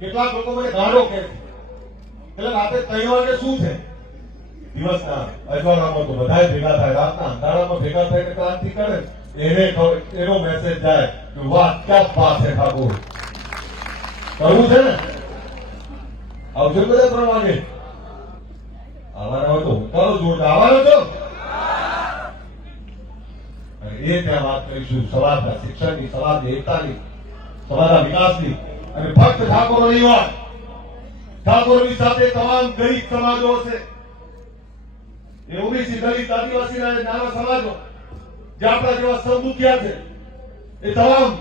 કેટલાક લોકો મને ગાળો કે એટલે રાતે ત્રણ વાગે શું છે? દિવસના અજવાળામાં તો બધાય ભેગા થાય, રાતના અંધારામાં ભેગા થઈને ક્રાંતિ કરે એને એનો મેસેજ જાય કે, વાહ, ક્યાં બાત છે કરવું છે ને? આવજો બધા ત્રણ વાગે. આવવાના હોય તો હુંકારો જોરદાર આવવાનો છો? એ ત્યાં વાત કરીશું સમાજના શિક્ષણની સમાજની એકતાની સમાજના વિકાસની. અને ફક્ત ઠાકોરો ની વાત ઠાકોરની સાથે તમામ ગરીબ સમાજો હશે. એ ઓબીસી દલિત આદિવાસી નાના સમાજો, જે આપણા જેવા સૌદુખિયા છે, એ તમામ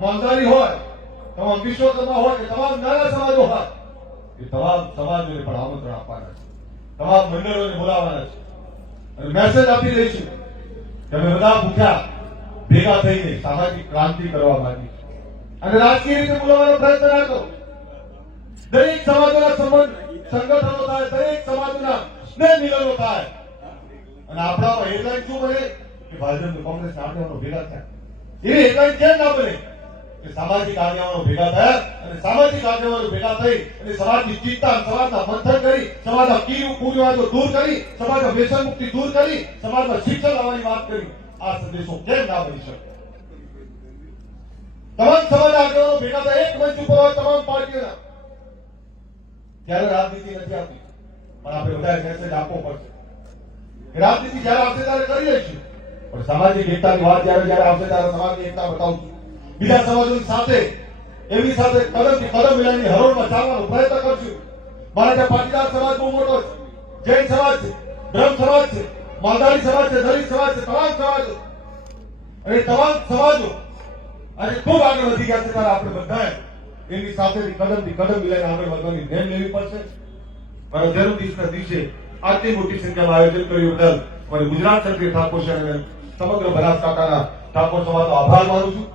માંદારી હોય, તમામ વિશ્વકર્મા હોય કે તમામ નાના સમાજો હોય, એ તમામ સમાજોને પણ આમંત્રણ આપવાના છે. તમામ મંડળોને બોલાવવાના છે. અને મેસેજ આપી દઈશું. અમે બધા ભૂખ્યા, ભેગા થઈને સામાજિક ક્રાંતિ કરવા છીએ. અને રાજકીય રીતે બોલાવવાનો પ્રયત્ન ના કરો દરેક સમાજોના સંબંધ સંગઠનો થાય, દરેક સમાજના સ્નેહ મિલનો થાય. અને આપણા હેડલાઇન શું બને? કે ભાજપ કોંગ્રેસ આગેવાનો ભેગા થાય. એવી હેડલાઇન કેમ ના બને? કે સામાજિક આગેવાનો ભેગા થયા અને સામાજિક આગેવાનો ભેગા થઈ અને સમાજની ચિંતા સમાજના મંથન કરી, સમાજના કીર કુરિવાજો દૂર કરી સમાજના વ્યસન મુક્તિ દૂર કરી, સમાજમાં શિક્ષણ લાવવાની વાત કરી. આ સંદેશો કેમ ના બની શકે? તમામ સમાજ આગેવાનો ભેગા થાય, એક મંચ ઉપર હોય તમામ પાર્ટીઓના. ત્યારે રાજનીતિ નથી આવતી. પણ આપણે બધા મેસેજ આપવો પડશે. રાજનીતિ જયારે આવશે ત્યારે કરી લઈશું પણ સામાજિક એકતાની વાત જયારે જયારે આવશે ત્યારે સમાજની એકતા બતાવશું બીજા સમાજોની સાથે, એમની સાથે કદમથી કદમ મિલાવીને હરોળમાં ચાલવાનો પ્રયત્ન કરશું. મારા ત્યાં પાટીદાર સમાજ બહુ મોટો છે. જૈન સમાજ છે, બ્રહ્મ સમાજ છે માલધારી સમાજ છે, દલિત સમાજ છે, તમામ સમાજો. અને તમામ સમાજો આજે ખૂબ આગળ વધી ગયા છે ત્યારે આપણે બધાએ. એની સાથે કદમથી કદમ મિલાઈને આગળ વધવાની નેમ લેવી પડશે. મારા જન્મદિવસના દિવસે આટલી મોટી સંખ્યામાં આયોજન કર્યું બદલ મારી ગુજરાત ક્ષત્રિય ઠાકોર છે અને સમગ્ર બનાસકાંઠાના ઠાકોર સમાજનો આભાર માનું છું.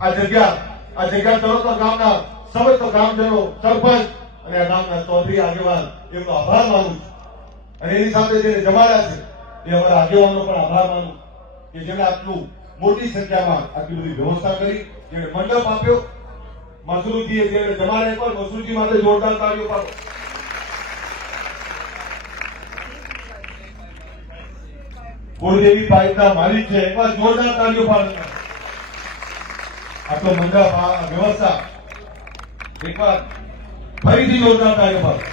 આ જગ્યા આ જગ્યા તળોતર ગામના સમસ્ત ગ્રામજનો સરપંચ અને આ ગામના ચૌધરી આગેવાન, એમનો આભાર માનું છું. અને એની સાથે જેને જમાડ્યા છે, એ અમારા આગેવાનનો પણ આભાર માનું કે જેને આટલું મોટી સંખ્યામાં આટલી બધી વ્યવસ્થા કરી જેને મંડપ આપ્યો. મસરૂજીએ જેને જમાડ્યા પણ મસરૂજી માટે જોરદાર તાળીઓ પાડો. કુળદેવી પાઇપના માલિક છે એકવાર જોરદાર તાળીઓ પાડો આટલો મંડપ વ્યવસ્થા એકવાર ફરીથી જોરદાર તાળીઓ પાડો.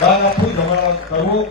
દાન આપવું જમાડવા કરવું.